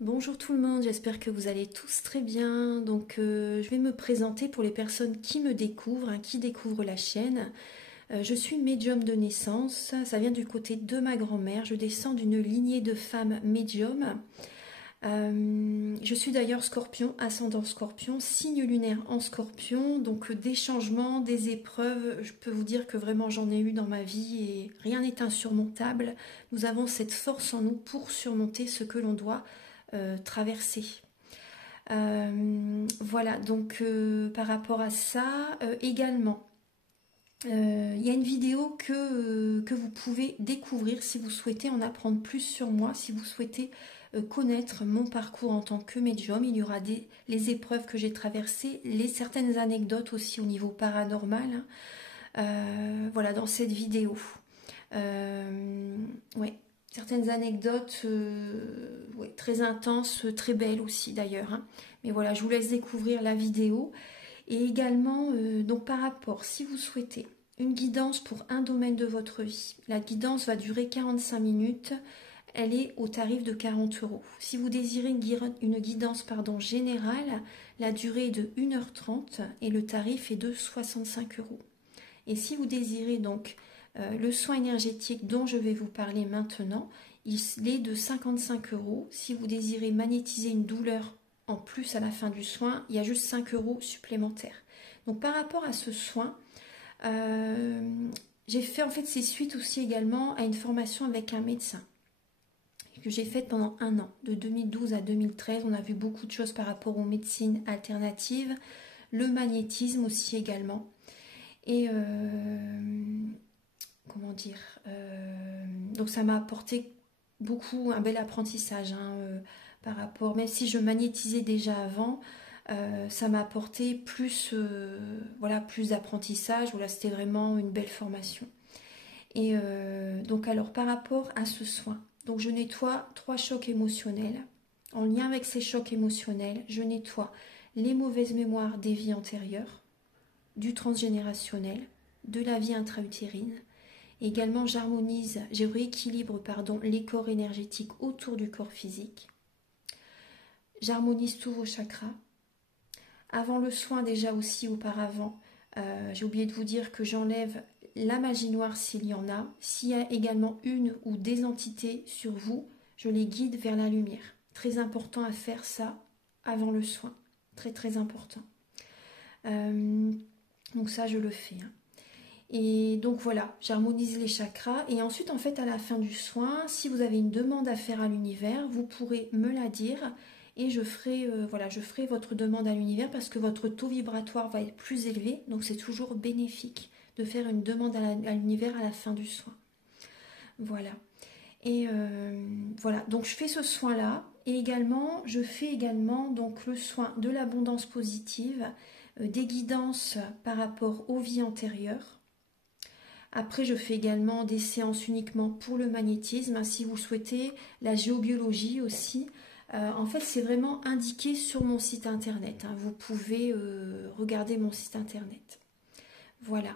Bonjour tout le monde, j'espère que vous allez tous très bien. Donc je vais me présenter pour les personnes qui me découvrent, qui découvrent la chaîne. Je suis médium de naissance, ça vient du côté de ma grand-mère. Je descends d'une lignée de femmes médiums. Je suis d'ailleurs scorpion, ascendant scorpion, signe lunaire en scorpion. Donc des changements, des épreuves, je peux vous dire que vraiment j'en ai eu dans ma vie et rien n'est insurmontable. Nous avons cette force en nous pour surmonter ce que l'on doit traverser. Voilà, donc par rapport à ça, également, il y a une vidéo que vous pouvez découvrir si vous souhaitez en apprendre plus sur moi, si vous souhaitez connaître mon parcours en tant que médium. Il y aura les épreuves que j'ai traversées, certaines anecdotes aussi au niveau paranormal. Voilà, dans cette vidéo. Ouais. Certaines anecdotes ouais, très intenses, très belles aussi d'ailleurs. Mais voilà, je vous laisse découvrir la vidéo. Et également, donc par rapport, si vous souhaitez une guidance pour un domaine de votre vie, la guidance va durer 45 minutes. Elle est au tarif de 40 €. Si vous désirez une guidance générale, la durée est de 1h30 et le tarif est de 65 €. Et si vous désirez donc le soin énergétique dont je vais vous parler maintenant, il est de 55 €. Si vous désirez magnétiser une douleur en plus à la fin du soin, il y a juste 5 € supplémentaires. Donc par rapport à ce soin, j'ai fait en fait c'est suite aussi également à une formation avec un médecin que j'ai faite pendant un an, de 2012 à 2013. On a vu beaucoup de choses par rapport aux médecines alternatives, le magnétisme aussi également. Et comment dire, donc ça m'a apporté beaucoup, un bel apprentissage par rapport, même si je magnétisais déjà avant, ça m'a apporté plus, voilà, plus d'apprentissage. Voilà, c'était vraiment une belle formation. Et donc alors par rapport à ce soin, donc je nettoie 3 chocs émotionnels. En lien avec ces chocs émotionnels, je nettoie les mauvaises mémoires des vies antérieures, du transgénérationnel, de la vie intra-utérine. Également, je rééquilibre les corps énergétiques autour du corps physique. J'harmonise tous vos chakras. Avant le soin, déjà aussi auparavant, j'ai oublié de vous dire que j'enlève la magie noire s'il y en a. S'il y a également une ou des entités sur vous, je les guide vers la lumière. Très important à faire ça avant le soin. Très très important. Donc ça, je le fais. Et donc voilà, j'harmonise les chakras. Et ensuite, en fait, à la fin du soin, si vous avez une demande à faire à l'univers, vous pourrez me la dire. Et je ferai, voilà, je ferai votre demande à l'univers parce que votre taux vibratoire va être plus élevé. Donc c'est toujours bénéfique de faire une demande à l'univers à la fin du soin. Voilà. Et voilà, donc je fais ce soin-là. Et également, je fais également donc, le soin de l'abondance positive, des guidances par rapport aux vies antérieures. Après, je fais également des séances uniquement pour le magnétisme, si vous souhaitez, la géobiologie aussi. En fait, c'est vraiment indiqué sur mon site internet. Vous pouvez regarder mon site internet. Voilà.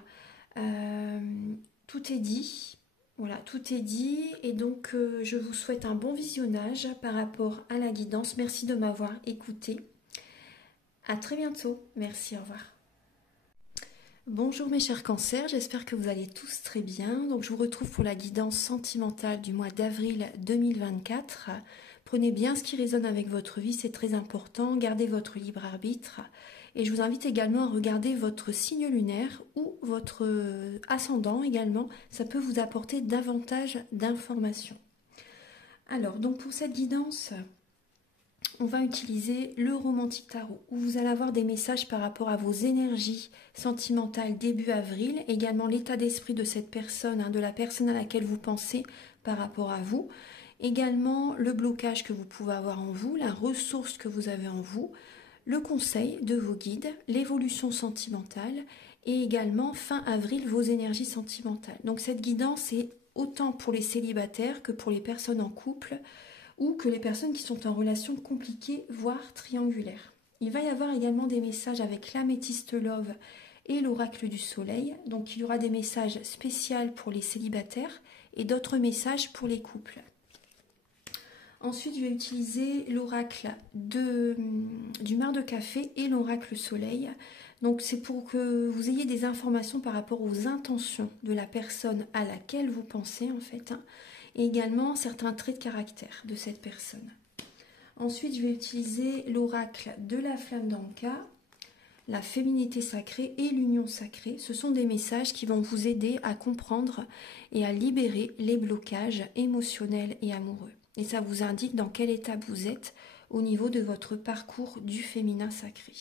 Tout est dit. Voilà, tout est dit. Et donc, je vous souhaite un bon visionnage par rapport à la guidance. Merci de m'avoir écouté. À très bientôt. Merci, au revoir. Bonjour mes chers cancers, j'espère que vous allez tous très bien. Donc je vous retrouve pour la guidance sentimentale du mois d'avril 2024. Prenez bien ce qui résonne avec votre vie, c'est très important. Gardez votre libre arbitre. Et je vous invite également à regarder votre signe lunaire ou votre ascendant également. Ça peut vous apporter davantage d'informations. Alors, donc pour cette guidance, on va utiliser le romantique tarot où vous allez avoir des messages par rapport à vos énergies sentimentales début avril, également l'état d'esprit de cette personne, de la personne à laquelle vous pensez par rapport à vous, également le blocage que vous pouvez avoir en vous, la ressource que vous avez en vous, le conseil de vos guides, l'évolution sentimentale et également fin avril vos énergies sentimentales. Donc cette guidance est autant pour les célibataires que pour les personnes en couple, ou que les personnes qui sont en relation compliquée, voire triangulaire. Il va y avoir également des messages avec l'améthyste love et l'oracle du soleil. Donc il y aura des messages spéciaux pour les célibataires et d'autres messages pour les couples. Ensuite, je vais utiliser l'oracle du mar de café et l'oracle soleil. Donc, c'est pour que vous ayez des informations par rapport aux intentions de la personne à laquelle vous pensez, en fait, hein, et également certains traits de caractère de cette personne. Ensuite, je vais utiliser l'oracle de la flamme d'Anka, la féminité sacrée et l'union sacrée. Ce sont des messages qui vont vous aider à comprendre et à libérer les blocages émotionnels et amoureux. Et ça vous indique dans quel état vous êtes au niveau de votre parcours du féminin sacré.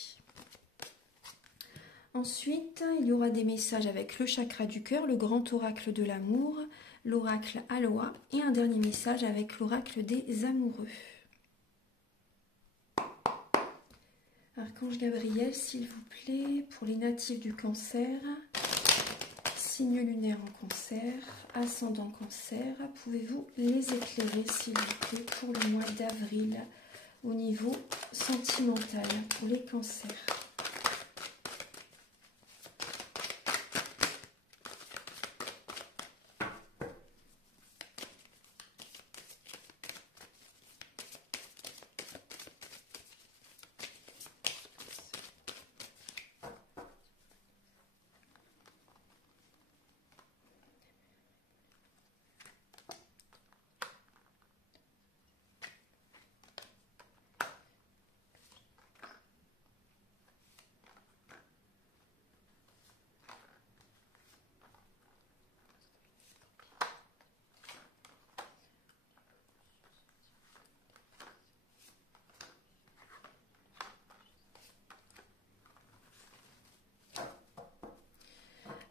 Ensuite, il y aura des messages avec le chakra du cœur, le grand oracle de l'amour, l'oracle Aloha et un dernier message avec l'oracle des amoureux. Archange Gabriel, s'il vous plaît, pour les natifs du cancer, signe lunaire en cancer, ascendant cancer, pouvez-vous les éclairer, s'il vous plaît, pour le mois d'avril au niveau sentimental pour les cancers?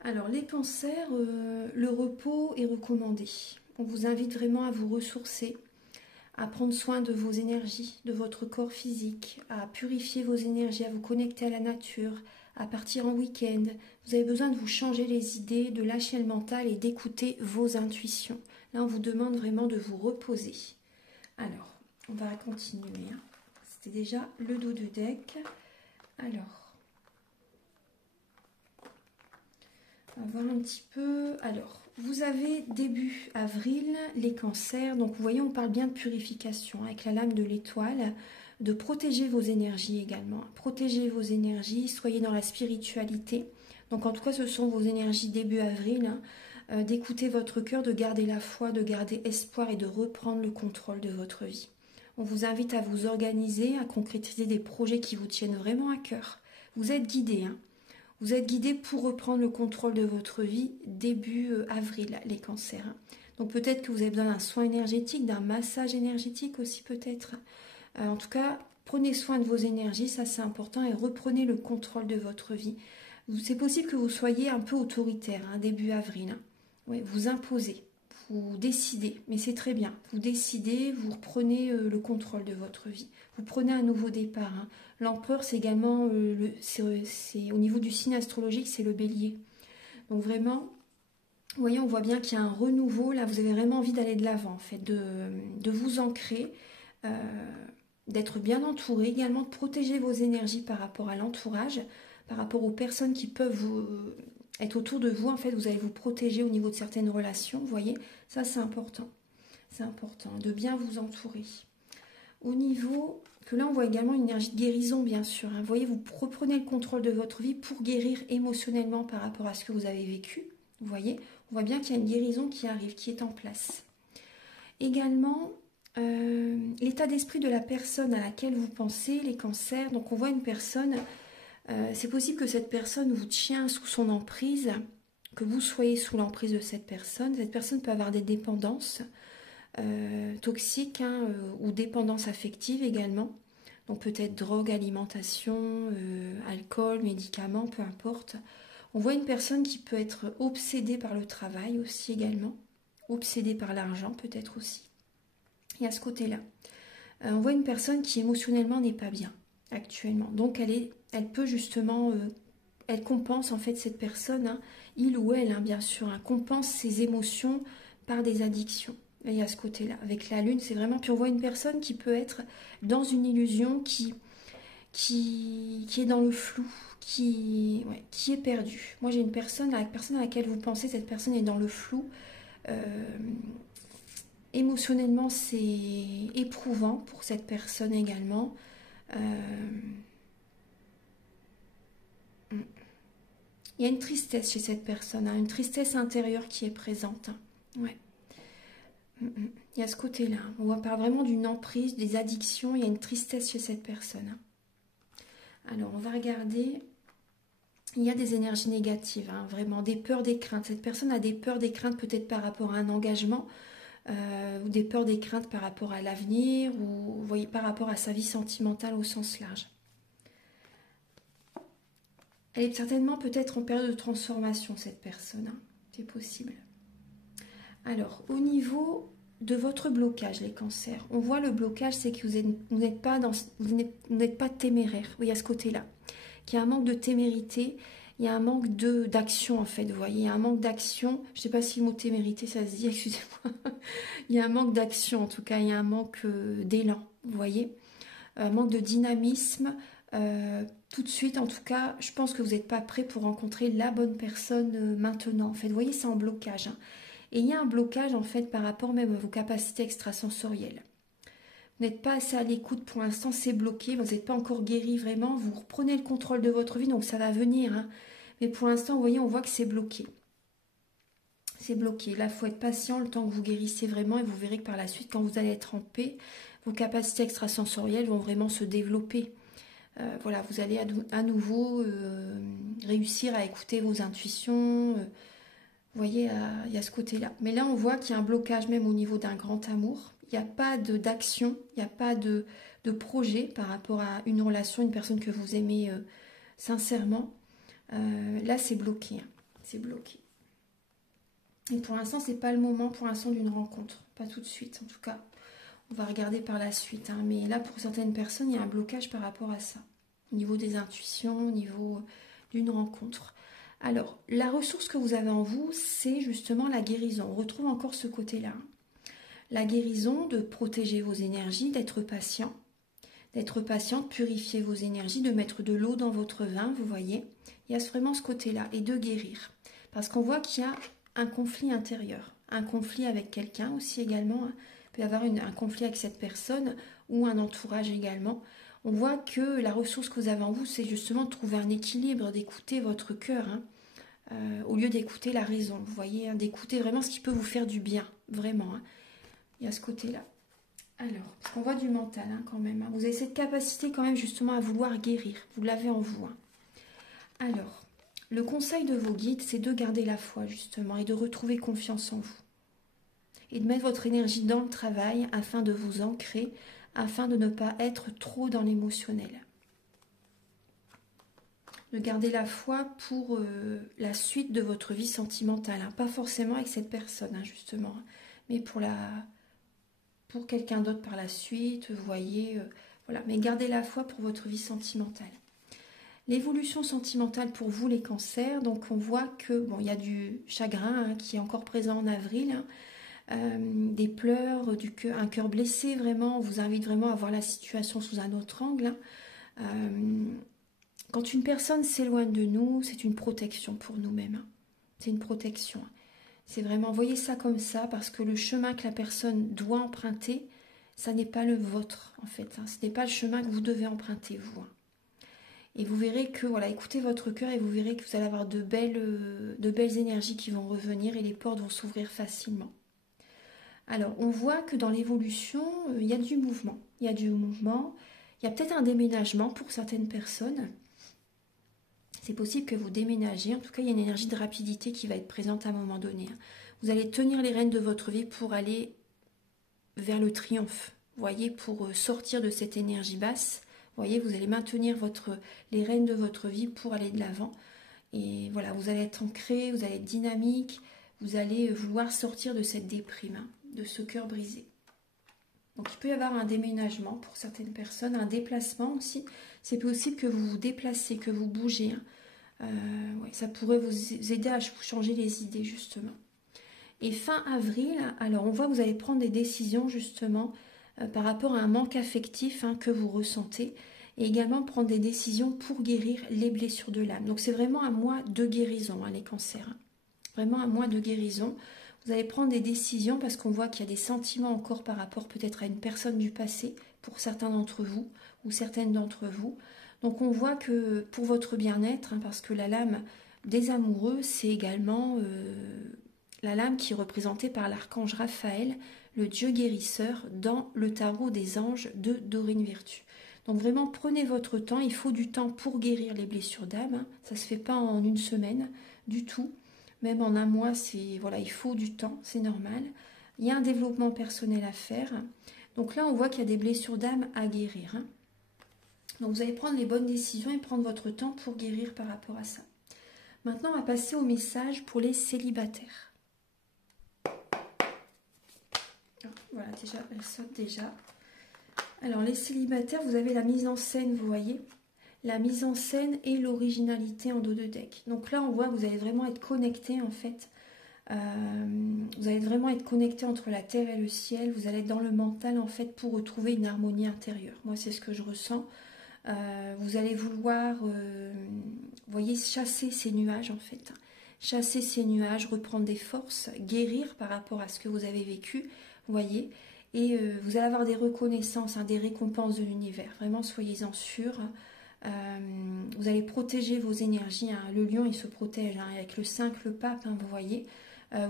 Alors les cancers, le repos est recommandé. On vous invite vraiment à vous ressourcer, à prendre soin de vos énergies, de votre corps physique, à purifier vos énergies, à vous connecter à la nature, à partir en week-end. Vous avez besoin de vous changer les idées, de lâcher le mental et d'écouter vos intuitions. Là, on vous demande vraiment de vous reposer. Alors, on va continuer. C'était déjà le dos de deck. Alors, on va voir un petit peu. Alors, vous avez début avril, les cancers. Donc, vous voyez, on parle bien de purification avec la lame de l'étoile, de protéger vos énergies également. Protéger vos énergies, soyez dans la spiritualité. Donc, en tout cas, ce sont vos énergies début avril. D'écouter votre cœur, de garder la foi, de garder espoir et de reprendre le contrôle de votre vie. On vous invite à vous organiser, à concrétiser des projets qui vous tiennent vraiment à cœur. Vous êtes guidés, hein. Vous êtes guidés pour reprendre le contrôle de votre vie début avril, les cancers. Donc peut-être que vous avez besoin d'un soin énergétique, d'un massage énergétique aussi peut-être. En tout cas, prenez soin de vos énergies, ça c'est important, et reprenez le contrôle de votre vie. C'est possible que vous soyez un peu autoritaire, début avril. Ouais, vous imposez, vous décidez, mais c'est très bien. Vous décidez, vous reprenez le contrôle de votre vie. Vous prenez un nouveau départ. L'empereur, c'est également, c'est au niveau du signe astrologique, c'est le bélier. Donc vraiment, vous voyez, on voit bien qu'il y a un renouveau. Là, vous avez vraiment envie d'aller de l'avant, en fait, de vous ancrer, d'être bien entouré, également de protéger vos énergies par rapport à l'entourage, par rapport aux personnes qui peuvent être autour de vous. En fait, vous allez vous protéger au niveau de certaines relations, vous voyez. Ça, c'est important. C'est important de bien vous entourer. Au niveau... que là, on voit également une énergie de guérison, bien sûr. Vous voyez, vous reprenez le contrôle de votre vie pour guérir émotionnellement par rapport à ce que vous avez vécu. Vous voyez, on voit bien qu'il y a une guérison qui arrive, qui est en place. Également, l'état d'esprit de la personne à laquelle vous pensez, les cancers. Donc, on voit une personne, c'est possible que cette personne vous tient sous son emprise, que vous soyez sous l'emprise de cette personne. Cette personne peut avoir des dépendances toxiques ou dépendances affectives également. Donc peut-être drogue, alimentation, alcool, médicaments, peu importe. On voit une personne qui peut être obsédée par le travail aussi également, obsédée par l'argent peut-être aussi. Et à ce côté-là, on voit une personne qui émotionnellement n'est pas bien actuellement. Donc elle peut justement, elle compense en fait cette personne, il ou elle bien sûr, compense ses émotions par des addictions. Et à ce côté-là, avec la lune, c'est vraiment... Puis on voit une personne qui peut être dans une illusion, qui est dans le flou, qui est perdue. Moi, j'ai une personne, la personne à laquelle vous pensez, cette personne est dans le flou. Émotionnellement, c'est éprouvant pour cette personne également. Il y a une tristesse chez cette personne, hein, une tristesse intérieure qui est présente. Ouais. Il y a ce côté-là. On parle vraiment d'une emprise, des addictions. Il y a une tristesse chez cette personne. Alors, on va regarder. Il y a des énergies négatives, hein, vraiment, des peurs, des craintes. Cette personne a des peurs, des craintes peut-être par rapport à un engagement, ou des peurs, des craintes par rapport à l'avenir, ou vous voyez, par rapport à sa vie sentimentale au sens large. Elle est certainement peut-être en période de transformation, cette personne. Hein. C'est possible. Alors, au niveau de votre blocage, les cancers, on voit le blocage, c'est que vous n'êtes pas téméraire. Oui, il y a ce côté-là. Qu'il y a un manque de témérité, il y a un manque d'action, en fait. Vous voyez, il y a un manque d'action. Je ne sais pas si le mot témérité, ça se dit, excusez-moi. Il y a un manque d'action, en tout cas. Il y a un manque d'élan, vous voyez. Un manque de dynamisme. Tout de suite, en tout cas, je pense que vous n'êtes pas prêt pour rencontrer la bonne personne maintenant. En fait, vous voyez, c'est en blocage. Hein. Et il y a un blocage, en fait, par rapport même à vos capacités extrasensorielles. Vous n'êtes pas assez à l'écoute pour l'instant, c'est bloqué, vous n'êtes pas encore guéri vraiment, vous reprenez le contrôle de votre vie, donc ça va venir. Hein. Mais pour l'instant, vous voyez, on voit que c'est bloqué. C'est bloqué. Là, il faut être patient le temps que vous guérissez vraiment et vous verrez que par la suite, quand vous allez être en paix, vos capacités extrasensorielles vont vraiment se développer. Voilà, vous allez à nouveau réussir à écouter vos intuitions. Vous voyez, il y a ce côté-là. Mais là, on voit qu'il y a un blocage même au niveau d'un grand amour. Il n'y a pas d'action, il n'y a pas de projet par rapport à une relation, une personne que vous aimez sincèrement. Là, c'est bloqué. Hein. C'est bloqué. Et pour l'instant, c'est pas le moment pour l'instant d'une rencontre. Pas tout de suite, en tout cas. On va regarder par la suite. Hein. Mais là, pour certaines personnes, il y a un blocage par rapport à ça. Au niveau des intuitions, au niveau d'une rencontre. Alors, la ressource que vous avez en vous, c'est justement la guérison. On retrouve encore ce côté-là. La guérison, de protéger vos énergies, d'être patient, de purifier vos énergies, de mettre de l'eau dans votre vin, vous voyez. Il y a vraiment ce côté-là, et de guérir. Parce qu'on voit qu'il y a un conflit intérieur, un conflit avec quelqu'un aussi également. Hein. Il peut y avoir un conflit avec cette personne ou un entourage également. On voit que la ressource que vous avez en vous, c'est justement de trouver un équilibre, d'écouter votre cœur, hein, au lieu d'écouter la raison, vous voyez, hein, d'écouter vraiment ce qui peut vous faire du bien, vraiment. Hein. Il y a ce côté-là. Alors, parce qu'on voit du mental hein, quand même. Hein. Vous avez cette capacité quand même justement à vouloir guérir. Vous l'avez en vous. Hein. Alors, le conseil de vos guides, c'est de garder la foi justement et de retrouver confiance en vous. Et de mettre votre énergie dans le travail afin de vous ancrer, afin de ne pas être trop dans l'émotionnel. De garder la foi pour la suite de votre vie sentimentale. Hein. Pas forcément avec cette personne hein, justement, hein, mais pour quelqu'un d'autre par la suite, vous voyez, voilà. Mais gardez la foi pour votre vie sentimentale. L'évolution sentimentale pour vous, les cancers, donc on voit que, bon, il y a du chagrin hein, qui est encore présent en avril, hein, des pleurs, un cœur blessé, vraiment, on vous invite vraiment à voir la situation sous un autre angle. Hein. Quand une personne s'éloigne de nous, c'est une protection pour nous-mêmes. Hein. C'est une protection. Hein. C'est vraiment, voyez ça comme ça, parce que le chemin que la personne doit emprunter, ça n'est pas le vôtre, en fait. Hein. Ce n'est pas le chemin que vous devez emprunter, vous. Hein. Et vous verrez que, voilà, écoutez votre cœur et vous verrez que vous allez avoir de belles énergies qui vont revenir et les portes vont s'ouvrir facilement. Alors, on voit que dans l'évolution, il y a du mouvement. Il y a du mouvement. Il y a peut-être un déménagement pour certaines personnes. C'est possible que vous déménagez. En tout cas, il y a une énergie de rapidité qui va être présente à un moment donné. Vous allez tenir les rênes de votre vie pour aller vers le triomphe. Vous voyez, pour sortir de cette énergie basse. Vous voyez, vous allez maintenir les rênes de votre vie pour aller de l'avant. Et voilà, vous allez être ancré, vous allez être dynamique. Vous allez vouloir sortir de cette déprime, hein, de ce cœur brisé. Donc, il peut y avoir un déménagement pour certaines personnes, un déplacement aussi. C'est possible que vous vous déplacez, que vous bougez. Hein. Ouais, ça pourrait vous aider à changer les idées, justement. Et fin avril, alors on voit que vous allez prendre des décisions, justement, par rapport à un manque affectif hein, que vous ressentez. Et également prendre des décisions pour guérir les blessures de l'âme. Donc, c'est vraiment un mois de guérison, hein, les cancers. Hein. Vraiment un mois de guérison. Vous allez prendre des décisions parce qu'on voit qu'il y a des sentiments encore par rapport peut-être à une personne du passé pour certains d'entre vous ou certaines d'entre vous. Donc on voit que pour votre bien-être, hein, parce que la lame des amoureux, c'est également la lame qui est représentée par l'archange Raphaël, le dieu guérisseur, dans le tarot des anges de Dorine Virtue. Donc vraiment, prenez votre temps, il faut du temps pour guérir les blessures d'âme, hein. Ça ne se fait pas en une semaine du tout, même en un mois, voilà, il faut du temps, c'est normal. Il y a un développement personnel à faire. Donc là, on voit qu'il y a des blessures d'âme à guérir, hein. Donc vous allez prendre les bonnes décisions et prendre votre temps pour guérir par rapport à ça. Maintenant, on va passer au message pour les célibataires. Voilà, déjà, elle saute déjà. Alors, les célibataires, vous avez la mise en scène, vous voyez. La mise en scène et l'originalité en dos de deck. Donc là, on voit que vous allez vraiment être connecté, en fait. Vous allez vraiment être connecté entre la terre et le ciel. Vous allez être dans le mental, en fait, pour retrouver une harmonie intérieure. Moi, c'est ce que je ressens. Vous allez vouloir, vous voyez, chasser ces nuages, en fait. Chasser ces nuages, reprendre des forces, guérir par rapport à ce que vous avez vécu, vous voyez. Et vous allez avoir des reconnaissances, hein, des récompenses de l'univers. Vraiment, soyez-en sûrs. Vous allez protéger vos énergies, hein. Le lion, il se protège, hein, avec le 5, le pape, hein, vous voyez.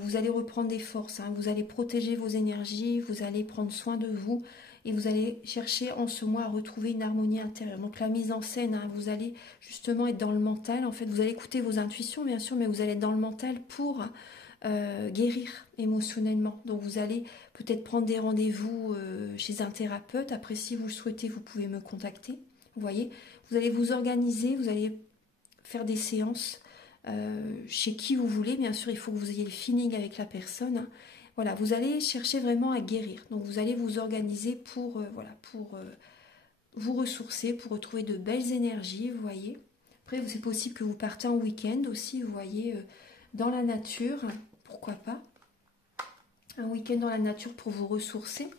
Vous allez reprendre des forces, hein. Vous allez protéger vos énergies, vous allez prendre soin de vous. Et vous allez chercher en ce mois à retrouver une harmonie intérieure. Donc la mise en scène, hein, vous allez justement être dans le mental. En fait, vous allez écouter vos intuitions, bien sûr, mais vous allez être dans le mental pour guérir émotionnellement. Donc vous allez peut-être prendre des rendez-vous chez un thérapeute. Après, si vous le souhaitez, vous pouvez me contacter. Vous voyez, vous allez vous organiser, vous allez faire des séances chez qui vous voulez. Bien sûr, il faut que vous ayez le feeling avec la personne. Voilà, vous allez chercher vraiment à guérir. Donc vous allez vous organiser pour, vous ressourcer, pour retrouver de belles énergies, vous voyez. Après, c'est possible que vous partez en week-end aussi, vous voyez, dans la nature, pourquoi pas. Un week-end dans la nature pour vous ressourcer,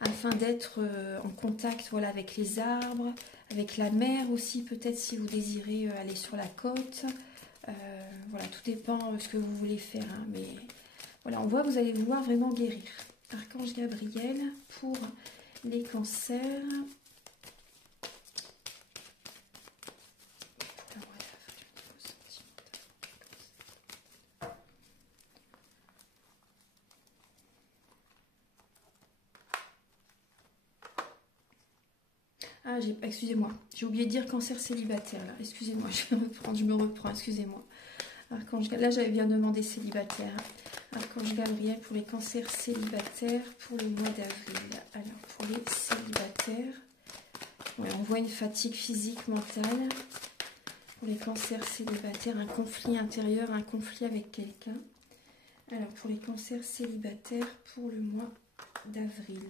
afin d'être en contact, voilà, avec les arbres, avec la mer aussi, peut-être si vous désirez aller sur la côte. Voilà, tout dépend de ce que vous voulez faire, hein, mais... Voilà, on voit que vous allez vouloir vraiment guérir. Archange Gabriel pour les cancers. Ah, excusez-moi, j'ai oublié de dire cancer célibataire là. Excusez-moi, je me reprends, excusez-moi. Archange, là j'avais bien demandé célibataire. Archange Gabriel pour les cancers célibataires pour le mois d'avril. Alors pour les célibataires, ouais, on voit une fatigue physique, mentale. Pour les cancers célibataires, un conflit intérieur, un conflit avec quelqu'un. Alors pour les cancers célibataires pour le mois d'avril.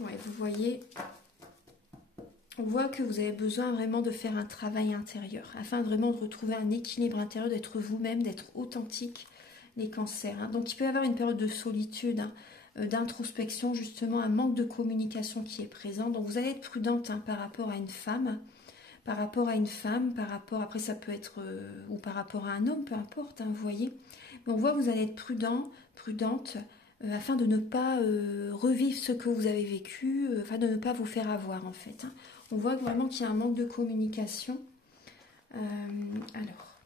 Ouais, vous voyez, on voit que vous avez besoin vraiment de faire un travail intérieur, afin vraiment de retrouver un équilibre intérieur, d'être vous-même, d'être authentique, les cancers, hein. Donc il peut y avoir une période de solitude, hein, d'introspection, justement, un manque de communication qui est présent. Donc vous allez être prudente, hein, par rapport à une femme, après ça peut être, ou par rapport à un homme, peu importe, hein, vous voyez. Mais on voit que vous allez être prudente, afin de ne pas revivre ce que vous avez vécu, afin de ne pas vous faire avoir, en fait, hein. On voit vraiment qu'il y a un manque de communication. Alors,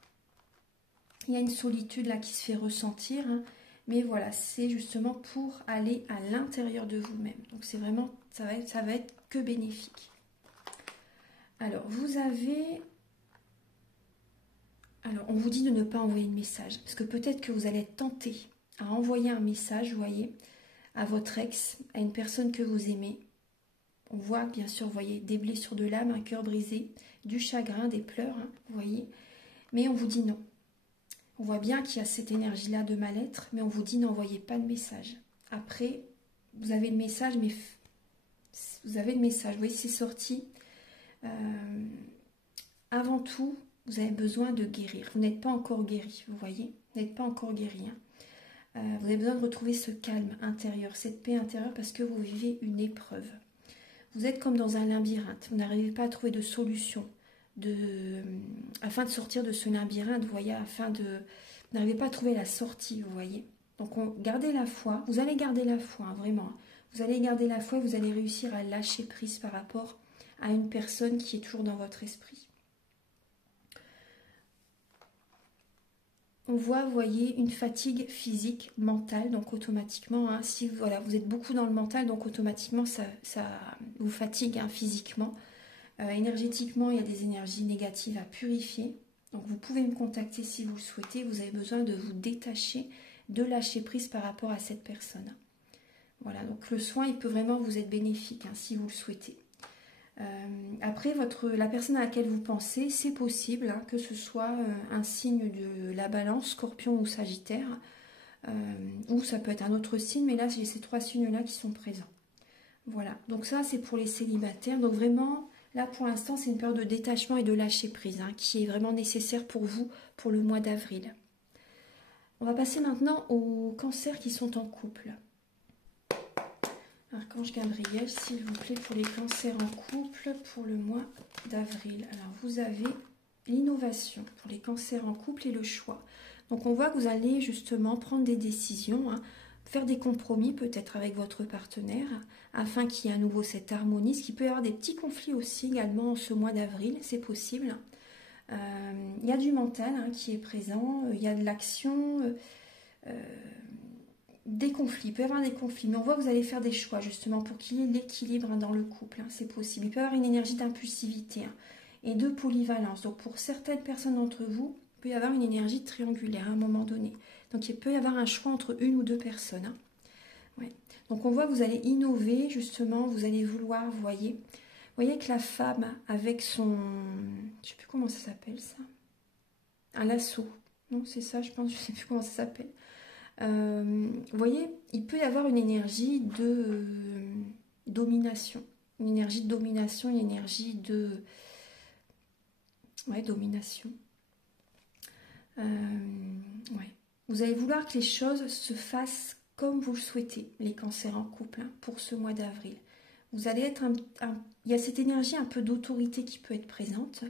il y a une solitude là qui se fait ressentir, hein, mais voilà, c'est justement pour aller à l'intérieur de vous-même. Donc c'est vraiment, ça va être que bénéfique. Alors, vous avez... Alors, on vous dit de ne pas envoyer de message, parce que peut-être que vous allez être tenté à envoyer un message, vous voyez, à votre ex, à une personne que vous aimez. On voit, bien sûr, vous voyez, des blessures de l'âme, un cœur brisé, du chagrin, des pleurs, hein, vous voyez. Mais on vous dit non. On voit bien qu'il y a cette énergie-là de mal-être, mais on vous dit n'envoyez pas de message. Après, vous avez le message, mais vous avez le message, vous voyez, c'est sorti. Avant tout, vous avez besoin de guérir. Vous n'êtes pas encore guéri, vous voyez. Vous n'êtes pas encore guéri, hein. Vous avez besoin de retrouver ce calme intérieur, cette paix intérieure, parce que vous vivez une épreuve. vous êtes comme dans un labyrinthe. Vous n'arrivez pas à trouver de solution afin de sortir de ce labyrinthe, vous voyez, vous n'arrivez pas à trouver la sortie, vous voyez. Donc, gardez la foi. Vous allez garder la foi, hein, vraiment. Vous allez garder la foi et vous allez réussir à lâcher prise par rapport à une personne qui est toujours dans votre esprit. On voit, vous voyez, une fatigue physique, mentale, donc automatiquement, hein, si voilà, vous êtes beaucoup dans le mental, donc automatiquement, ça vous fatigue, hein, physiquement. Énergétiquement, il y a des énergies négatives à purifier. Donc, vous pouvez me contacter si vous le souhaitez. Vous avez besoin de vous détacher, de lâcher prise par rapport à cette personne. Voilà, donc le soin, il peut vraiment vous être bénéfique, hein, si vous le souhaitez. Après, la personne à laquelle vous pensez, c'est possible, hein, que ce soit un signe de la balance, scorpion ou sagittaire, ou ça peut être un autre signe, mais là, j'ai ces 3 signes-là qui sont présents. Voilà, donc ça, c'est pour les célibataires. Donc vraiment, là, pour l'instant, c'est une période de détachement et de lâcher prise, hein, qui est vraiment nécessaire pour vous, pour le mois d'avril. On va passer maintenant aux cancers qui sont en couple. Archange Gabriel, s'il vous plaît, pour les cancers en couple pour le mois d'avril. Alors, vous avez l'innovation pour les cancers en couple et le choix. Donc, on voit que vous allez justement prendre des décisions, hein, faire des compromis peut-être avec votre partenaire afin qu'il y ait à nouveau cette harmonie. Ce qui peut y avoir des petits conflits aussi également en ce mois d'avril, c'est possible. Il y a du mental, hein, qui est présent, il y a de l'action, des conflits, il peut y avoir des conflits, mais on voit que vous allez faire des choix justement pour qu'il y ait l'équilibre, hein, dans le couple, hein, c'est possible. Il peut y avoir une énergie d'impulsivité, hein, et de polyvalence. Donc pour certaines personnes d'entre vous, il peut y avoir une énergie triangulaire à un moment donné. Donc il peut y avoir un choix entre une ou deux personnes, hein. Ouais. Donc on voit que vous allez innover justement, vous allez vouloir, vous voyez que la femme avec son, je ne sais plus comment ça s'appelle ça, un lasso, non c'est ça je pense, je ne sais plus comment ça s'appelle. Vous voyez, il peut y avoir une énergie de domination. Une énergie de domination, une énergie de... Ouais, domination. Ouais. Vous allez vouloir que les choses se fassent comme vous le souhaitez, les cancers en couple, hein, pour ce mois d'avril. Vous allez être il y a cette énergie un peu d'autorité qui peut être présente,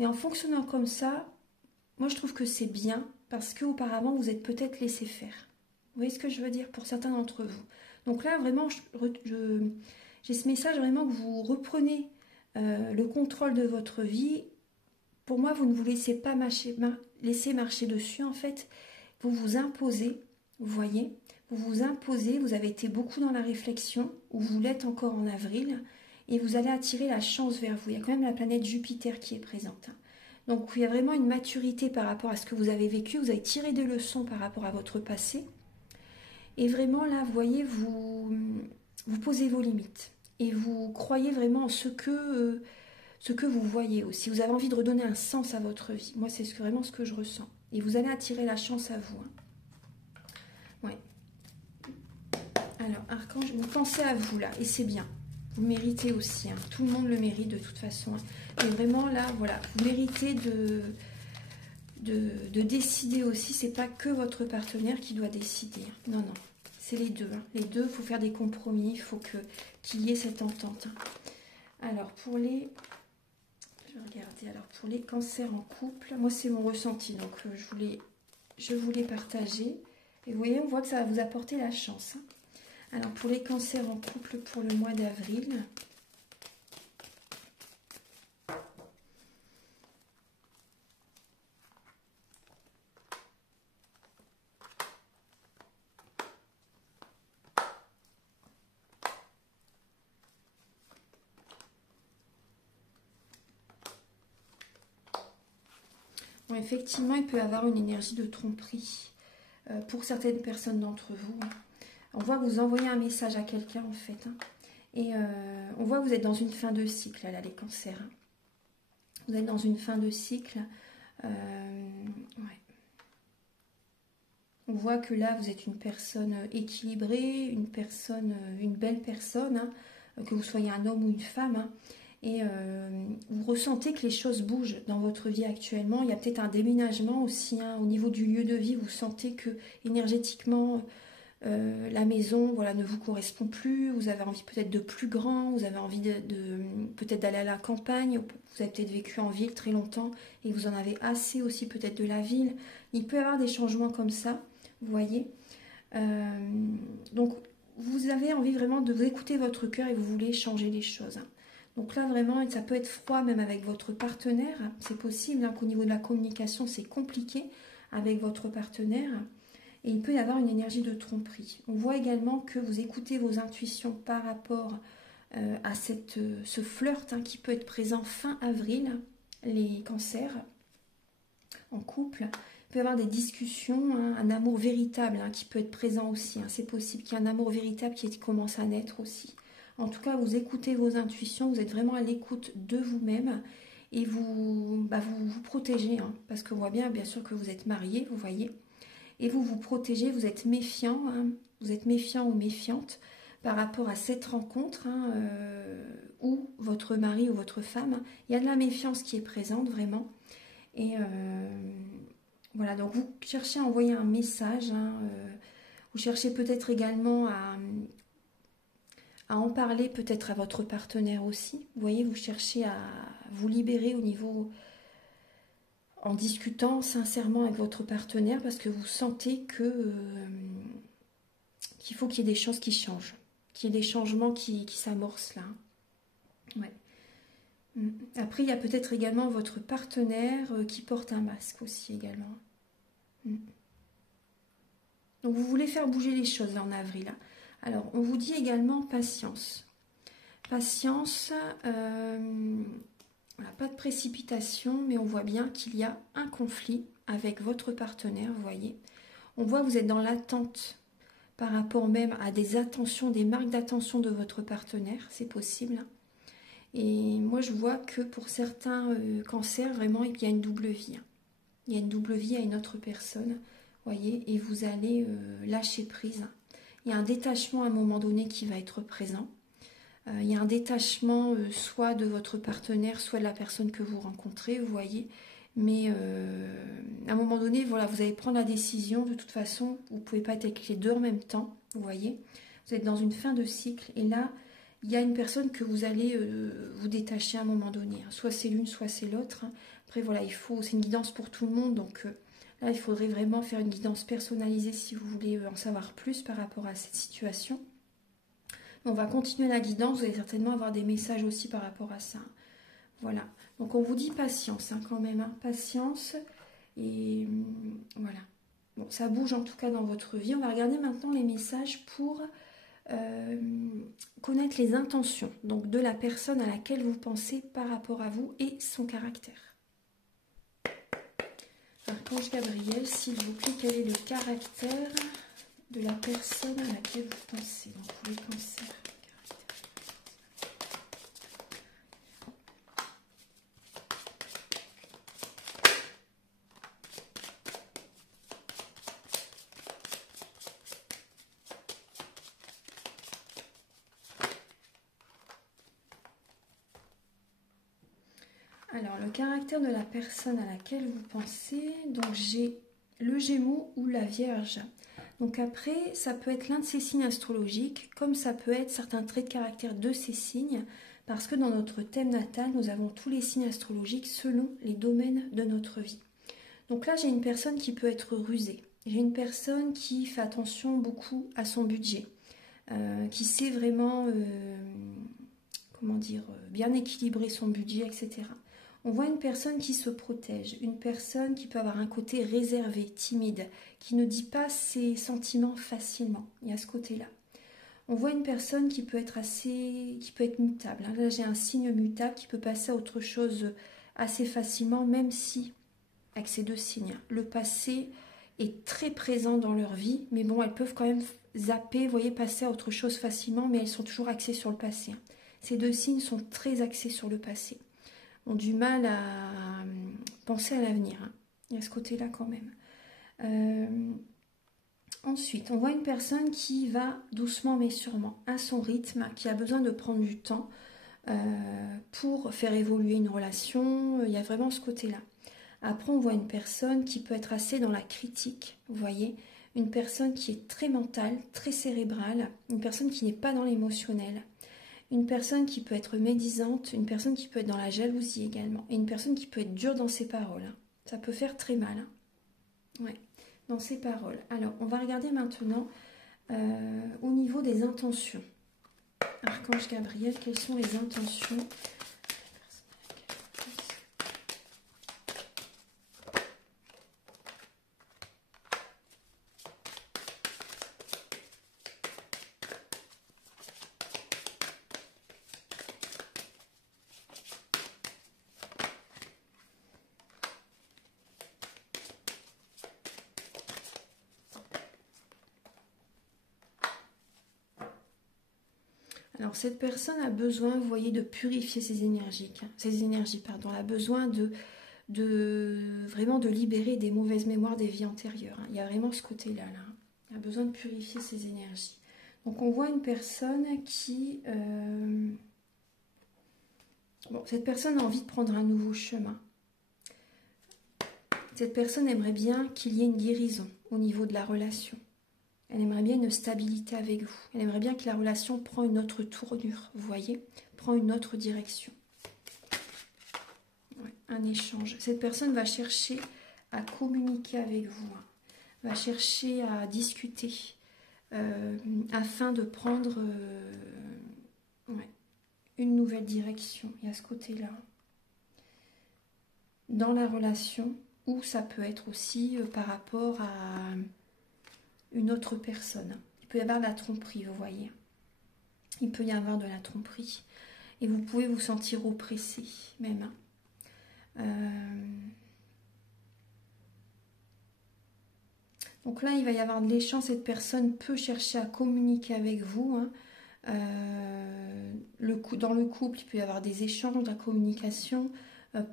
mais en fonctionnant comme ça, moi je trouve que c'est bien, parce qu'auparavant vous êtes peut-être laissé faire. Vous voyez ce que je veux dire pour certains d'entre vous. Donc là vraiment, j'ai ce message vraiment que vous reprenez le contrôle de votre vie. Pour moi, vous ne vous laissez pas laisser marcher dessus en fait. Vous vous imposez, vous voyez, vous vous imposez, vous avez été beaucoup dans la réflexion, ou vous l'êtes encore en avril, et vous allez attirer la chance vers vous. Il y a quand même la planète Jupiter qui est présente. Donc il y a vraiment une maturité par rapport à ce que vous avez vécu, vous avez tiré des leçons par rapport à votre passé. Et vraiment là, vous voyez, vous posez vos limites. Et vous croyez vraiment en ce que vous voyez aussi. Vous avez envie de redonner un sens à votre vie. Moi, c'est vraiment ce que je ressens. Et vous allez attirer la chance à vous, hein. Ouais. Alors, Archange, vous pensez à vous là, et c'est bien. Vous méritez aussi, hein. Tout le monde le mérite de toute façon, hein. Mais vraiment là, voilà, vous méritez de décider aussi. C'est pas que votre partenaire qui doit décider, hein. Non, non, c'est les deux, hein. Les deux, il faut faire des compromis, il faut qu'il y ait cette entente, hein. Alors, pour les... Je vais regarder, alors pour les cancers en couple, moi c'est mon ressenti, donc je voulais partager. Et vous voyez, on voit que ça va vous apporter la chance, hein. Alors pour les cancers en couple pour le mois d'avril, bon, effectivement il peut y avoir une énergie de tromperie pour certaines personnes d'entre vous, hein. On voit que vous envoyez un message à quelqu'un en fait, hein. Et on voit que vous êtes dans une fin de cycle là, les cancers, hein. Vous êtes dans une fin de cycle, ouais. On voit que là vous êtes une personne équilibrée, une belle personne, hein, que vous soyez un homme ou une femme, hein. Et vous ressentez que les choses bougent dans votre vie actuellement. Il y a peut-être un déménagement aussi, hein, au niveau du lieu de vie. Vous sentez que énergétiquement la maison voilà, ne vous correspond plus, vous avez envie peut-être de plus grand, vous avez envie peut-être d'aller à la campagne, vous avez peut-être vécu en ville très longtemps et vous en avez assez aussi peut-être de la ville. Il peut y avoir des changements comme ça, vous voyez. Donc vous avez envie vraiment de vous écouter votre cœur et vous voulez changer les choses. Donc là vraiment, ça peut être froid même avec votre partenaire, c'est possible qu'au niveau de la communication c'est compliqué avec votre partenaire. Et il peut y avoir une énergie de tromperie. On voit également que vous écoutez vos intuitions par rapport à ce flirt qui peut être présent fin avril, les cancers en couple. Il peut y avoir des discussions, un amour véritable qui peut être présent aussi. C'est possible qu'il y ait un amour véritable qui commence à naître aussi. En tout cas, vous écoutez vos intuitions, vous êtes vraiment à l'écoute de vous-même et vous protégez. Parce qu'on voit bien sûr que vous êtes marié, vous voyez. Et vous vous protégez, vous êtes méfiant, vous êtes méfiant ou méfiante par rapport à cette rencontre ou votre mari ou votre femme. Il y a de la méfiance qui est présente vraiment. Et voilà, donc vous cherchez à envoyer un message. Vous cherchez peut-être également à en parler peut-être à votre partenaire aussi. Vous voyez, vous cherchez à vous libérer au niveau... en discutant sincèrement avec votre partenaire parce que vous sentez qu'il faut qu'il y ait des choses qui changent, qu'il y ait des changements qui s'amorcent là. Ouais. Après, il y a peut-être également votre partenaire qui porte un masque aussi également. Donc vous voulez faire bouger les choses en avril. Alors, on vous dit également patience. Patience... Voilà, pas de précipitation, mais on voit bien qu'il y a un conflit avec votre partenaire, vous voyez. On voit que vous êtes dans l'attente par rapport même à des attentions, des marques d'attention de votre partenaire, c'est possible. Et moi, je vois que pour certains cancers, vraiment, il y a une double vie. Il y a une double vie à une autre personne, vous voyez, et vous allez lâcher prise. Il y a un détachement à un moment donné qui va être présent. Il y a un détachement soit de votre partenaire, soit de la personne que vous rencontrez, vous voyez. Mais à un moment donné, voilà, vous allez prendre la décision. De toute façon, vous ne pouvez pas être avec les deux en même temps, vous voyez. Vous êtes dans une fin de cycle. Et là, il y a une personne que vous allez vous détacher à un moment donné. Soit c'est l'une, soit c'est l'autre. Après, voilà, c'est une guidance pour tout le monde. Donc là, il faudrait vraiment faire une guidance personnalisée si vous voulez en savoir plus par rapport à cette situation. On va continuer la guidance, vous allez certainement avoir des messages aussi par rapport à ça. Voilà, donc on vous dit patience quand même, patience. Et voilà, bon, ça bouge en tout cas dans votre vie. On va regarder maintenant les messages pour connaître les intentions donc de la personne à laquelle vous pensez par rapport à vous et son caractère. Archange Gabriel, s'il vous plaît, quel est le caractère de la personne à laquelle vous pensez, donc pour les cancers. Alors, le caractère de la personne à laquelle vous pensez, donc j'ai le Gémeaux ou la Vierge. Donc après, ça peut être l'un de ces signes astrologiques, comme ça peut être certains traits de caractère de ces signes, parce que dans notre thème natal, nous avons tous les signes astrologiques selon les domaines de notre vie. Donc là, j'ai une personne qui peut être rusée. J'ai une personne qui fait attention beaucoup à son budget, qui sait vraiment, comment dire, bien équilibrer son budget, etc. On voit une personne qui se protège, une personne qui peut avoir un côté réservé, timide, qui ne dit pas ses sentiments facilement. Il y a ce côté-là. On voit une personne qui peut être mutable. Là, j'ai un signe mutable qui peut passer à autre chose assez facilement, même si, avec ces deux signes, le passé est très présent dans leur vie, mais bon, elles peuvent quand même zapper, vous voyez, passer à autre chose facilement, mais elles sont toujours axées sur le passé. Ces deux signes sont très axés sur le passé. Ont du mal à penser à l'avenir. Il y a ce côté-là quand même. Ensuite, on voit une personne qui va doucement mais sûrement à son rythme, qui a besoin de prendre du temps pour faire évoluer une relation. Il y a vraiment ce côté-là. Après, on voit une personne qui peut être assez dans la critique, vous voyez, une personne qui est très mentale, très cérébrale, une personne qui n'est pas dans l'émotionnel, une personne qui peut être médisante, une personne qui peut être dans la jalousie également, et une personne qui peut être dure dans ses paroles. Ça peut faire très mal. Ouais, dans ses paroles. Alors, on va regarder maintenant au niveau des intentions. Archange Gabriel, quelles sont les intentions ? Alors cette personne a besoin, vous voyez, de purifier ses énergies, pardon. Elle a besoin vraiment de libérer des mauvaises mémoires des vies antérieures. Il y a vraiment ce côté-là. Là. Elle a besoin de purifier ses énergies. Donc on voit une personne qui... Bon, cette personne a envie de prendre un nouveau chemin. Cette personne aimerait bien qu'il y ait une guérison au niveau de la relation. Elle aimerait bien une stabilité avec vous. Elle aimerait bien que la relation prenne une autre tournure, vous voyez, prend une autre direction. Ouais, un échange. Cette personne va chercher à communiquer avec vous, hein, va chercher à discuter afin de prendre ouais, une nouvelle direction. Il y a ce côté-là. Dans la relation, ou ça peut être aussi par rapport à une autre personne. Il peut y avoir de la tromperie, vous voyez. Il peut y avoir de la tromperie. Et vous pouvez vous sentir oppressé, même. Donc là, il va y avoir de l'échange. Cette personne peut chercher à communiquer avec vous. Hein. Dans le couple, il peut y avoir des échanges, de la communication.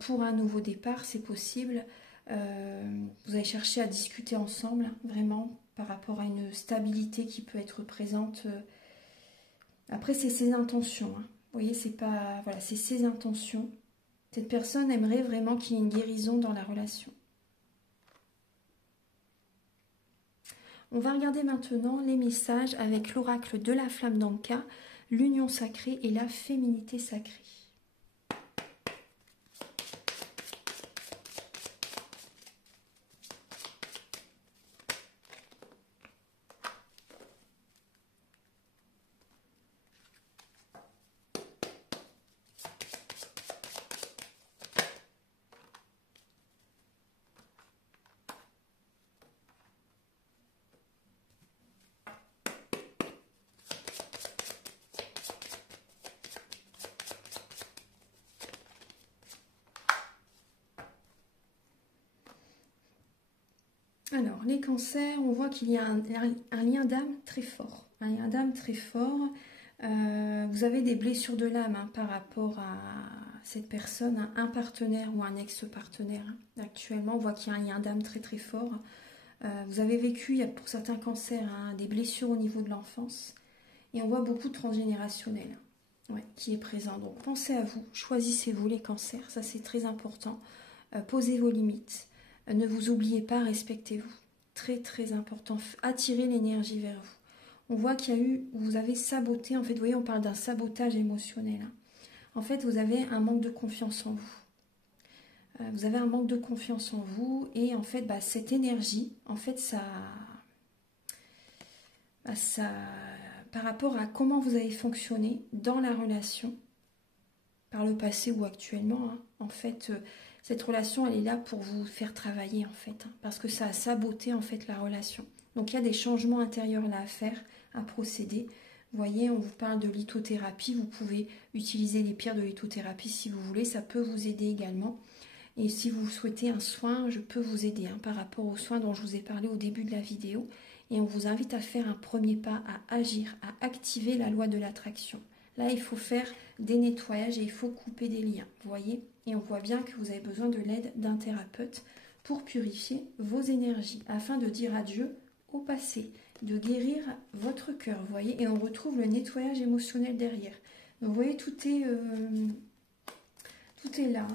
Pour un nouveau départ, c'est possible. Vous allez chercher à discuter ensemble, vraiment, par rapport à une stabilité qui peut être présente. Après, c'est ses intentions. Hein. Vous voyez, c'est pas... Voilà, c'est ses intentions. Cette personne aimerait vraiment qu'il y ait une guérison dans la relation. On va regarder maintenant les messages avec l'oracle de la flamme d'Anka, l'union sacrée et la féminité sacrée. Alors, les cancers, on voit qu'il y a un lien d'âme très fort. Un lien d'âme très fort. Vous avez des blessures de l'âme hein, par rapport à cette personne, hein, un partenaire ou un ex-partenaire. Hein. Actuellement, on voit qu'il y a un lien d'âme très très fort. Vous avez vécu, il y a pour certains cancers, hein, des blessures au niveau de l'enfance. Et on voit beaucoup de transgénérationnel ouais, qui est présent. Donc, pensez à vous, choisissez-vous les cancers, ça c'est très important. Posez vos limites. Ne vous oubliez pas, respectez-vous. Très très important. Attirez l'énergie vers vous. On voit qu'il y a eu, vous avez saboté, en fait, vous voyez, on parle d'un sabotage émotionnel. Hein. En fait, vous avez un manque de confiance en vous. Vous avez un manque de confiance en vous et en fait, cette énergie, en fait, ça, par rapport à comment vous avez fonctionné dans la relation, par le passé ou actuellement, hein, en fait, cette relation, elle est là pour vous faire travailler, en fait, hein, parce que ça a saboté, en fait, la relation. Donc, il y a des changements intérieurs là à faire, à procéder. Vous voyez, on vous parle de lithothérapie. Vous pouvez utiliser les pierres de lithothérapie si vous voulez. Ça peut vous aider également. Et si vous souhaitez un soin, je peux vous aider hein, par rapport aux soins dont je vous ai parlé au début de la vidéo. Et on vous invite à faire un premier pas, à agir, à activer la loi de l'attraction. Là, il faut faire des nettoyages et il faut couper des liens, vous voyez. Et on voit bien que vous avez besoin de l'aide d'un thérapeute pour purifier vos énergies, afin de dire adieu au passé, de guérir votre cœur, vous voyez. Et on retrouve le nettoyage émotionnel derrière. Donc, vous voyez, tout est là.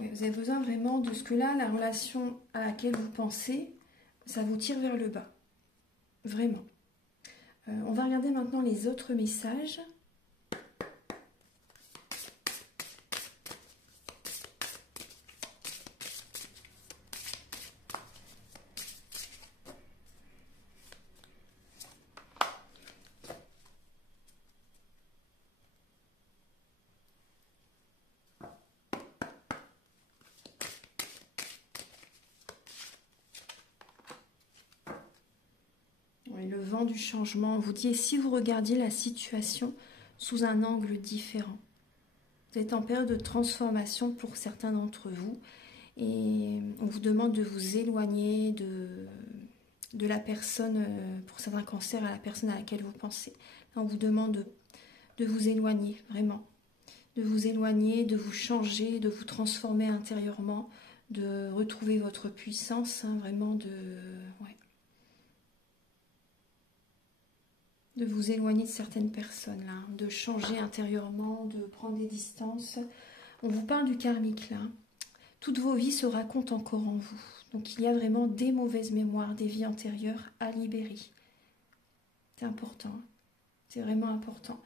Oui, vous avez besoin vraiment de ce que là, la relation à laquelle vous pensez, ça vous tire vers le bas. Vraiment. On va regarder maintenant les autres messages. Le vent du changement, on vous dit, et si vous regardiez la situation sous un angle différent. Vous êtes en période de transformation pour certains d'entre vous et on vous demande de vous éloigner de la personne, pour certains cancers, à la personne à laquelle vous pensez. On vous demande de vous éloigner, vraiment. De vous éloigner, de vous changer, de vous transformer intérieurement, de retrouver votre puissance, hein, vraiment de vous éloigner de certaines personnes, là, de changer intérieurement, de prendre des distances. On vous parle du karmique, là. Toutes vos vies se racontent encore en vous. Donc il y a vraiment des mauvaises mémoires, des vies antérieures à libérer. C'est important, c'est vraiment important.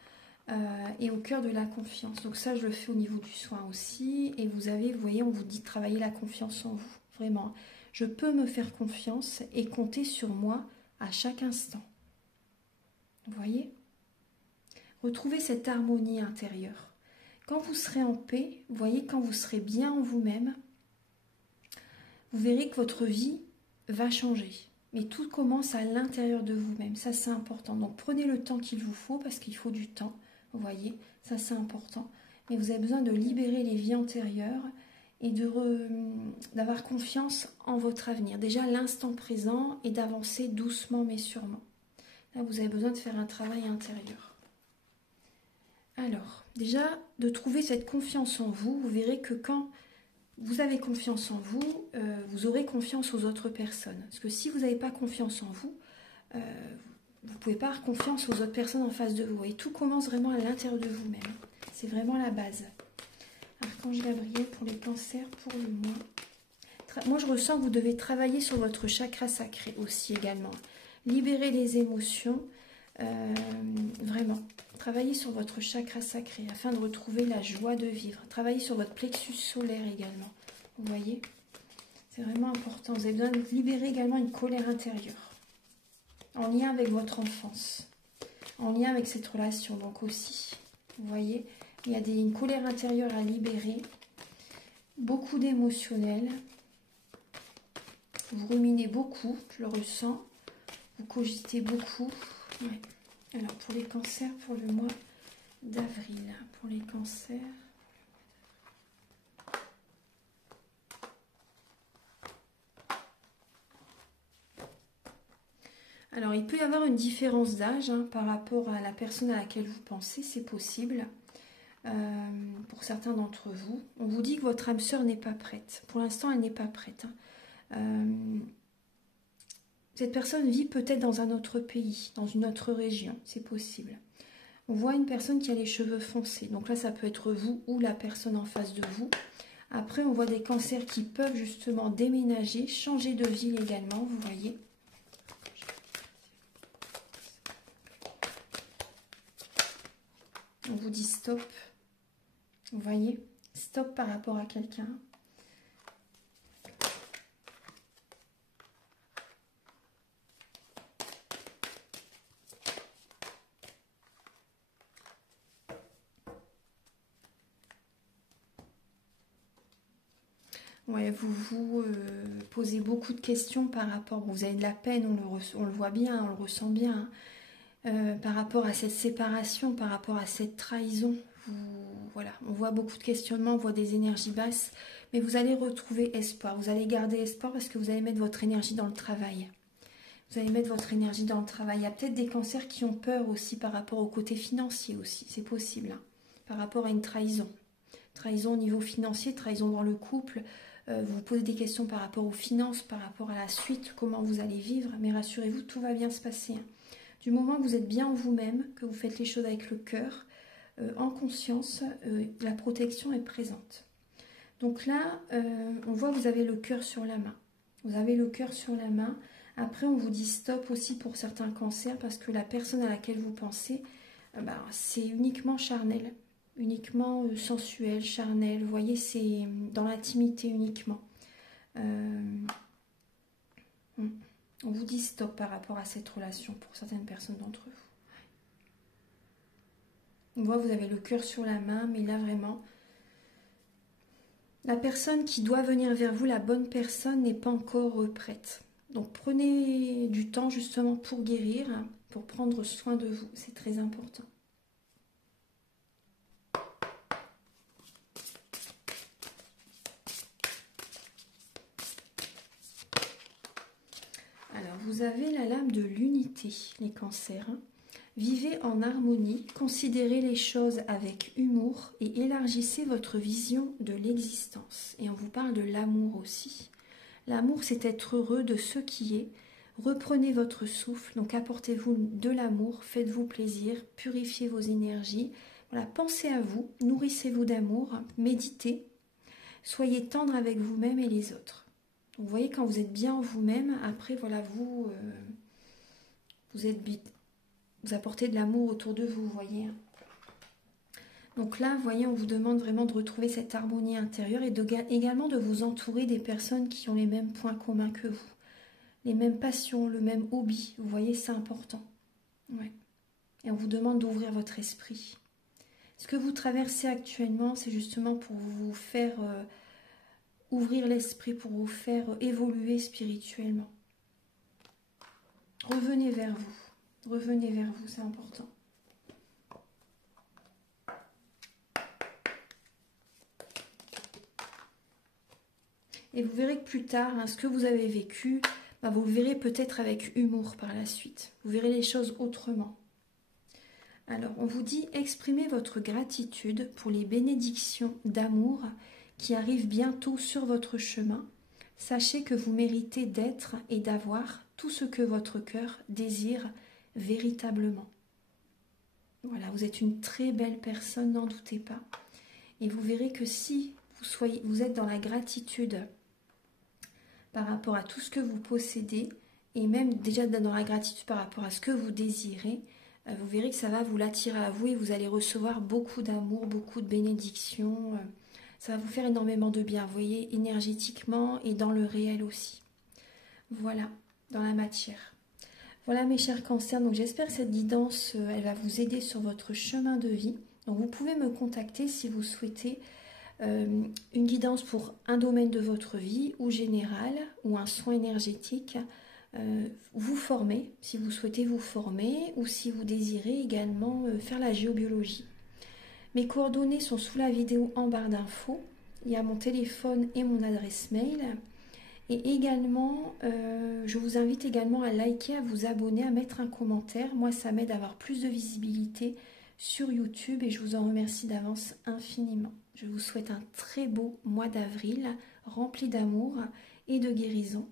Et au cœur de la confiance. Donc ça, je le fais au niveau du soin aussi. Et vous voyez, on vous dit de travailler la confiance en vous. Vraiment, je peux me faire confiance et compter sur moi à chaque instant. Vous voyez? Retrouvez cette harmonie intérieure. Quand vous serez en paix, vous voyez, quand vous serez bien en vous-même, vous verrez que votre vie va changer. Mais tout commence à l'intérieur de vous-même. Ça, c'est important. Donc, prenez le temps qu'il vous faut parce qu'il faut du temps. Vous voyez, ça, c'est important. Mais vous avez besoin de libérer les vies antérieures et d'avoir confiance en votre avenir. Déjà, l'instant présent et d'avancer doucement mais sûrement. Là, vous avez besoin de faire un travail intérieur. Alors, déjà, de trouver cette confiance en vous, vous verrez que quand vous avez confiance en vous, vous aurez confiance aux autres personnes. Parce que si vous n'avez pas confiance en vous, vous ne pouvez pas avoir confiance aux autres personnes en face de vous. Et tout commence vraiment à l'intérieur de vous-même. C'est vraiment la base. Archange Gabriel pour les cancers, pour le mois. Moi, je ressens que vous devez travailler sur votre chakra sacré aussi également. Libérer les émotions, vraiment. Travaillez sur votre chakra sacré afin de retrouver la joie de vivre. Travaillez sur votre plexus solaire également. Vous voyez? C'est vraiment important. Vous avez besoin de libérer également une colère intérieure. En lien avec votre enfance. En lien avec cette relation donc aussi. Vous voyez? Il y a une colère intérieure à libérer. Beaucoup d'émotionnel. Vous ruminez beaucoup, je le ressens. Vous cogitez beaucoup. Ouais. Alors, pour les cancers, pour le mois d'avril. Pour les cancers. Alors, il peut y avoir une différence d'âge par rapport à la personne à laquelle vous pensez. C'est possible. Pour certains d'entre vous. On vous dit que votre âme sœur n'est pas prête. Pour l'instant, elle n'est pas prête. Cette personne vit peut-être dans un autre pays, dans une autre région, c'est possible. On voit une personne qui a les cheveux foncés, donc là ça peut être vous ou la personne en face de vous. Après on voit des cancers qui peuvent justement déménager, changer de ville également, vous voyez. On vous dit stop, vous voyez, stop par rapport à quelqu'un. Ouais, vous posez beaucoup de questions par rapport, vous avez de la peine, on le voit bien, on le ressent bien, par rapport à cette séparation, par rapport à cette trahison. Voilà, on voit beaucoup de questionnements, on voit des énergies basses, mais vous allez retrouver espoir, vous allez garder espoir parce que vous allez mettre votre énergie dans le travail. Vous allez mettre votre énergie dans le travail. Il y a peut-être des cancers qui ont peur aussi par rapport au côté financier aussi, c'est possible, hein, par rapport à une trahison. Trahison au niveau financier, trahison dans le couple. Vous vous posez des questions par rapport aux finances, par rapport à la suite, comment vous allez vivre. Mais rassurez-vous, tout va bien se passer. Du moment que vous êtes bien en vous-même, que vous faites les choses avec le cœur, en conscience, la protection est présente. Donc là, on voit que vous avez le cœur sur la main. Vous avez le cœur sur la main Après, on vous dit stop aussi pour certains cancers parce que la personne à laquelle vous pensez, c'est uniquement charnel, uniquement sensuel, charnel. Vous voyez, c'est dans l'intimité uniquement. On vous dit stop par rapport à cette relation pour certaines personnes d'entre vous. On voit, vous avez le cœur sur la main, mais là vraiment, la personne qui doit venir vers vous, la bonne personne, n'est pas encore prête. Donc prenez du temps justement pour guérir, pour prendre soin de vous, c'est très important. Alors vous avez la lame de l'unité, les cancers. Vivez en harmonie, considérez les choses avec humour et élargissez votre vision de l'existence. Et on vous parle de l'amour aussi. L'amour, c'est être heureux de ce qui est. Reprenez votre souffle, donc apportez-vous de l'amour, faites-vous plaisir, purifiez vos énergies. Voilà, pensez à vous, nourrissez-vous d'amour, méditez, soyez tendre avec vous-même et les autres. Donc, vous voyez, quand vous êtes bien en vous-même, après, voilà, vous apportez de l'amour autour de vous, vous voyez. Donc là, vous voyez, on vous demande vraiment de retrouver cette harmonie intérieure et également de vous entourer des personnes qui ont les mêmes points communs que vous. Les mêmes passions, le même hobby. Vous voyez, c'est important. Ouais. Et on vous demande d'ouvrir votre esprit. Ce que vous traversez actuellement, c'est justement pour vous faire ouvrir l'esprit, pour vous faire évoluer spirituellement. Revenez vers vous. Revenez vers vous, c'est important. Et vous verrez que plus tard, ce que vous avez vécu, vous le verrez peut-être avec humour par la suite. Vous verrez les choses autrement. Alors, on vous dit exprimez votre gratitude pour les bénédictions d'amour qui arrivent bientôt sur votre chemin. Sachez que vous méritez d'être et d'avoir tout ce que votre cœur désire véritablement. Voilà, vous êtes une très belle personne, n'en doutez pas. Et vous verrez que si vous êtes dans la gratitude par rapport à tout ce que vous possédez, et même déjà dans la gratitude par rapport à ce que vous désirez, vous verrez que ça va vous l'attirer à vous et vous allez recevoir beaucoup d'amour, beaucoup de bénédictions. Ça va vous faire énormément de bien, vous voyez, énergétiquement et dans le réel aussi. Voilà, dans la matière. Voilà mes chers cancers, donc j'espère que cette guidance, elle va vous aider sur votre chemin de vie. Donc vous pouvez me contacter si vous souhaitez une guidance pour un domaine de votre vie ou général ou un soin énergétique. Vous former, si vous souhaitez vous former ou si vous désirez également faire la géobiologie. Mes coordonnées sont sous la vidéo en barre d'infos. Il y a mon téléphone et mon adresse mail. Et également, je vous invite également à liker, à vous abonner, à mettre un commentaire. Moi, ça m'aide à avoir plus de visibilité sur YouTube et je vous en remercie d'avance infiniment. Je vous souhaite un très beau mois d'avril, rempli d'amour et de guérison.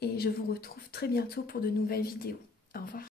Et je vous retrouve très bientôt pour de nouvelles vidéos. Au revoir.